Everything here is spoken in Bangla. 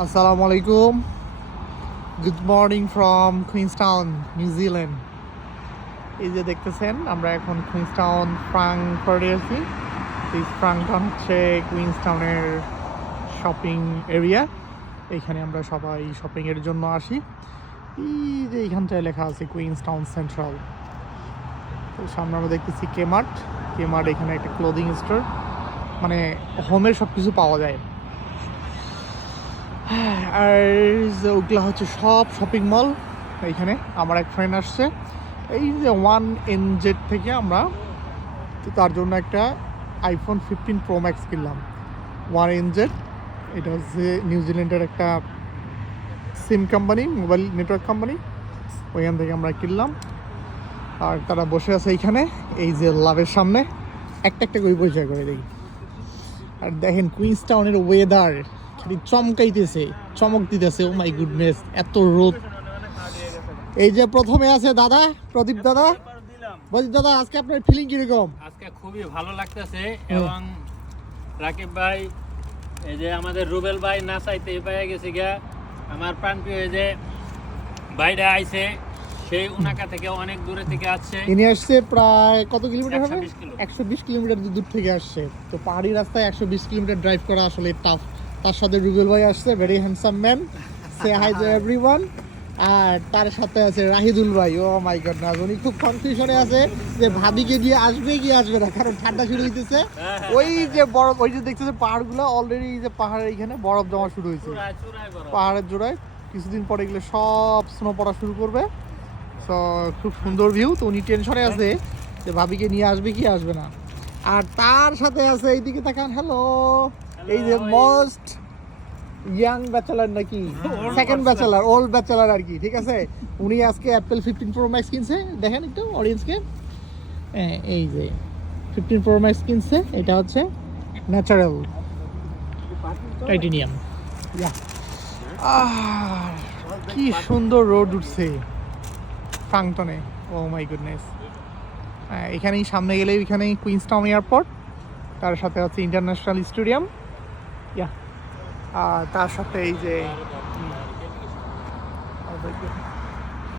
Assalamu alaikum. Good morning from Queenstown, New Zealand. এই যে দেখতেছেন আমরা এখন কুইন্সটাউন ফ্রাঙ্কফার্টে আছি। এই ফ্রাঙ্কফার্ট হচ্ছে কুইন্সটাউনের শপিং এরিয়া। এইখানে আমরা সবাই শপিংয়ের জন্য আসি। এই যে এইখানটায় লেখা আছে কুইন্সটাউন সেন্ট্রাল। তো সামনে আমরা দেখতেছি কেমার্ট। এখানে একটা ক্লোদিং স্টোর, মানে হোমের সব কিছু পাওয়া যায়। আর ওগুলো হচ্ছে সব শপিং মল। এইখানে আমার এক ফ্রেন্ড আসছে এই যে 1NZ থেকে, আমরা তো তার জন্য একটা iPhone 15 Pro Max কিনলাম। 1NZ এটা হচ্ছে নিউজিল্যান্ডের একটা সিম কোম্পানি, মোবাইল নেটওয়ার্ক কোম্পানি। ওইখান থেকে আমরা কিনলাম। আর তারা বসে আছে এইখানে, এই যে লাভের সামনে একটা করে পরিচয় করে দিই। আর দেখেন কুইন্সটাউনের ওয়েদার খালি চমক দিতেছে। ও মাই গুডনেস, এত রোদ। এই যে প্রথমে আছে দাদা, প্রদীপ দাদা। আজকে আপনার ফিলিং কিরকম? আজকে খুবই ভালো লাগতেছে। এবং রাকিব ভাই, এই যে আমাদের রুবেল ভাই না চাইতে পেয়ে গেছে গা, আমার প্রাণপ্রিয় এই যে ভাইরা আইছে, সেই উনাকা থেকে অনেক দূরে থেকে আসছে। ইনি আসছে প্রায় কত কিলোমিটার হবে? 120 কিলোমিটার দূর থেকে আসছে। তো পাহাড়ি রাস্তায় 120 কিলোমিটার ড্রাইভ করা আসলে টাফ। তার সাথে রুবেল ভাই আসছে, ভেরি হ্যান্ডসাম ম্যান, সে হাই টু এভরিওয়ান। আর তার সাথে আছে রাহিদুল ভাই। ও মাই গডনেস, উনি খুব কনফিউশনে আছে যে ভাবিকে দিয়ে আসবে কি আসবে না, কারণ ঠান্ডা শুরু হইতেছে। ওই যে বরফ, ওই যে দেখতেছে পাহাড়গুলো অলরেডি, এই যে পাহাড়ের এইখানে বরফ জমা শুরু হয়েছে পাহাড়ের জোড়ায়। কিছুদিন পরে এগুলো সব স্নো পড়া শুরু করবে। তো খুব সুন্দর ভিউ। তো উনি টেনশনে আছে যে ভাবিকে নিয়ে আসবে কি আসবে না। আর তার সাথে আছে, এইদিকে তাকান, হ্যালো, এই যে মোস্ট ইয়াং ব্যাচেলার নাকি সেকেন্ড ব্যাচেলার, ওল্ড ব্যাচেলার আর কি, ঠিক আছে। উনি আজকে অ্যাপেল 15 Pro Max কিনছে। দেখেন একটু অডিয়েন্সকে, এই যে 15 Pro Max কিনছে। এটা হচ্ছে ন্যাচারাল টাইটেনিয়াম। কি সুন্দর রোড উঠছে ফ্রাঙ্কটনে। ও মাই গুডনেস। এখানেই সামনে গেলে এখানেই কুইন্সটাউন এয়ারপোর্ট, তার সাথে হচ্ছে ইন্টারন্যাশনাল স্টেডিয়াম। আর তার সাথে এই যে